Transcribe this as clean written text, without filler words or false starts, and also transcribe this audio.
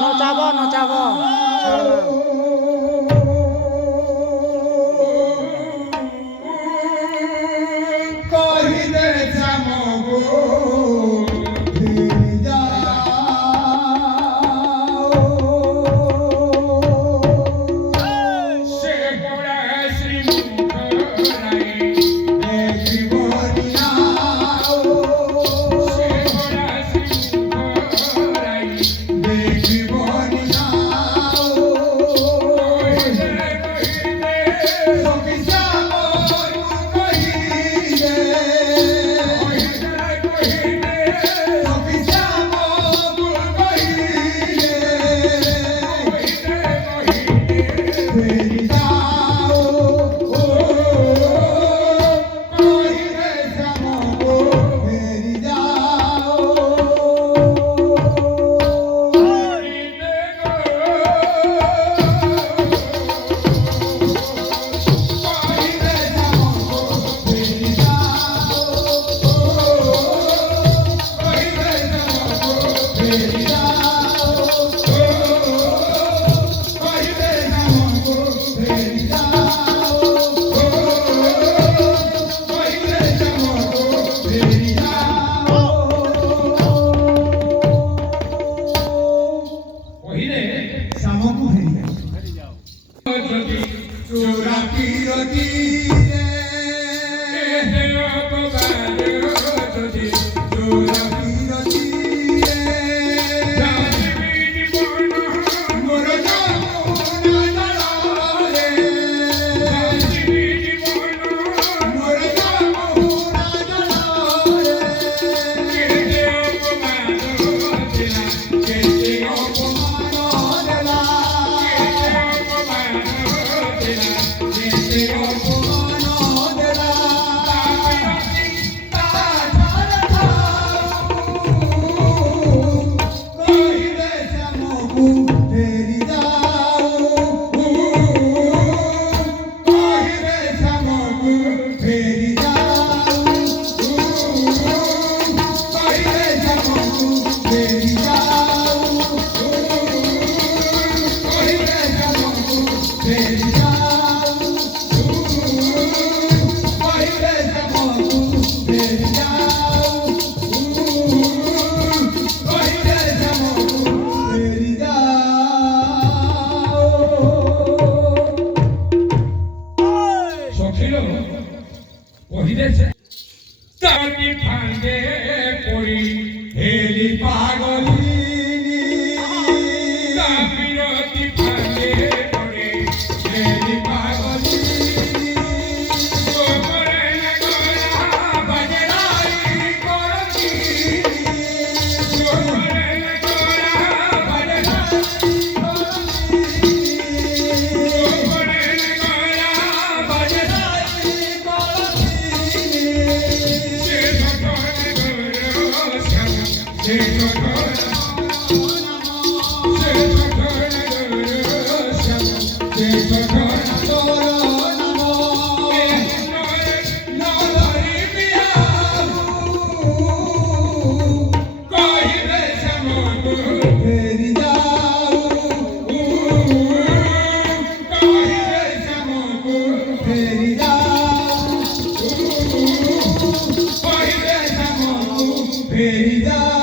নচাব নচাব কহিলে যামগো ফিরি যাও সে গোড়া শ্রীমুখ রাই দেখিব নিয়াও সে গোড়া শ্রীমুখ রাই দেখিব নিয়াও কহিলে সখী শ্যাম কহিলে কহিলে সখী শ্যাম কহিলে ফিরি যাও কহিলে যামগো ফিরি যাও কহিলে যামগো ফিরি যাও কহিলে যামগো ফিরি যাও কহিলে যামগো ফিরি যাও কহিলে যামগো ফিরি যাও কহিলে শ্যামকু ফেরি যাও যদি চোরা কিরতি যদি চোরা কিরতি মোর যমুনা জলে মোর যমুনা জলে কেতে অপমান দেলা কেতে অপমান দেলা কহিলে শ্যামকু ফেরি যাও কহিলে শ্যামকু ফেরি যাও কহিলে শ্যামকু ফেরি যাও কহিলে শ্যামকু ফেরি যাও কহিলে শ্যামকু ফেরি যাও কহিলে শ্যামকু ফেরি যাও সখিল কহিতেছে তারি ভাঙ্গে পড়ি হেলি পাগলিনী বিরতি ভাঙ্গে পড়ে হেলি পাগলিনী গোপরে গলা বজরাই করতিনী গোপরে গলা বজরাই করতিনী গোপরে গলা বজরাই করতিনী সে সকল গৌর শ্যাম সে সকল সে সকল গৌর শ্যাম সে সকল তোর নমো নদরি বিয়াহু কহিলে শ্যামগো ফেরি যাও কহিলে শ্যামগো ফেরি যাও কহিলে শ্যামগো ফেরি যাও